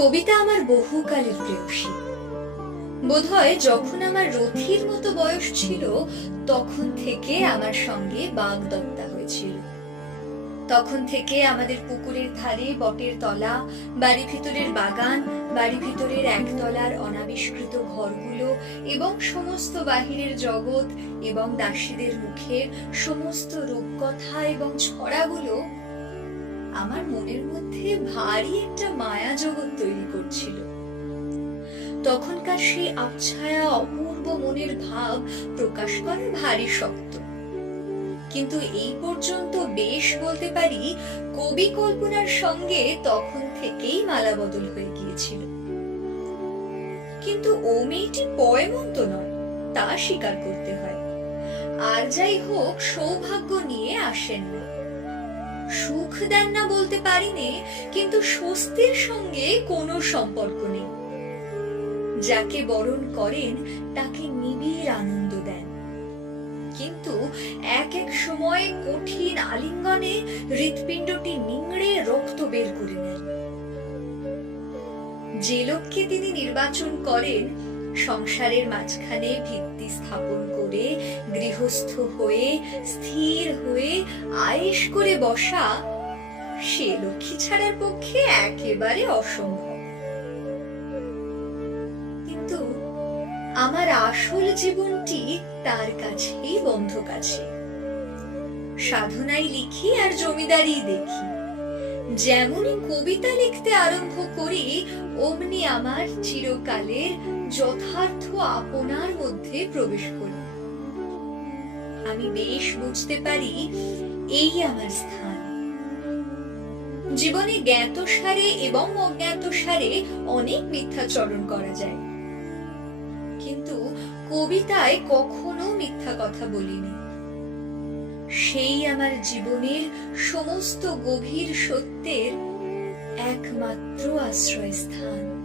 কবিতা আমার বহুকালের প্রেয়সী। বোধহয় যখন আমার রথির মতো বয়স ছিল, তখন থেকে আমার সঙ্গে বাগদত্তা হয়েছিল। তখন থেকে আমাদের পুকুরের ধারে, বটের তলা বাড়ি ভিতরের বাগান বাড়ি ভিতরের একতলার অনাবিষ্কৃত ঘরগুলো এবং সমস্ত বাহিরের জগৎ এবং দাসীদের মুখের সমস্ত রূপকথা এবং ছড়াগুলো আমার মনের মধ্যে ভারী একটা মায়া জগৎ তৈরি করছিল। তখনকার সেই আবছায়া অপূর্ব মনের ভাব প্রকাশ করা ভারী শক্ত। কিন্তু এই পর্যন্ত বেশ বলতে পারি, কবি কল্পনার সঙ্গে তখন থেকেই মালা বদল হয়ে গিয়েছিল। কিন্তু ও মেয়েটি পয়মন্ত নয়, তা স্বীকার করতে হয়। আর যাই হোক, সৌভাগ্য নিয়ে আসেন না সুখ দেন না বলতে পারি নে কিন্তু স্বস্তির সঙ্গে কোনো সম্পর্ক নেই। যাকে বরণ করেন, তাকে নিবিড় আনন্দ দেন। কিন্তু এক এক সময় কঠিন আলিঙ্গনে হৃৎপিণ্ডটি নিংড়ে রক্ত বের করে নেন। যে লোককে তিনি নির্বাচন করেন সংসারের মাঝখানে ভিত্তি স্থাপন করে গৃহস্থ হয়ে, স্থির হয়ে আয়েশ করে বসা, সে লক্ষ্মী ছাড়ার পক্ষে একেবারে অসম্ভব। কিন্তু আমার আসল জীবনটি তার কাছেই বন্ধ কাছে। সাধনাই লিখি আর জমিদারি দেখি। যেমনই কবিতা লিখতে আরম্ভ করি, অমনি আমার চিরকালের যথার্থ আপনার মধ্যে প্রবেশ করি। আমি বেশ বুঝতে পারি এই আমার স্থান। জীবনে জ্ঞাত সারে এবং অজ্ঞাত সারে অনেক মিথ্যাচরণ করা যায়। কিন্তু কবিতায় কখনো মিথ্যা কথা বলিনি। সেই আমার জীবনের সমস্ত গভীর সত্যের একমাত্র আশ্রয়স্থান।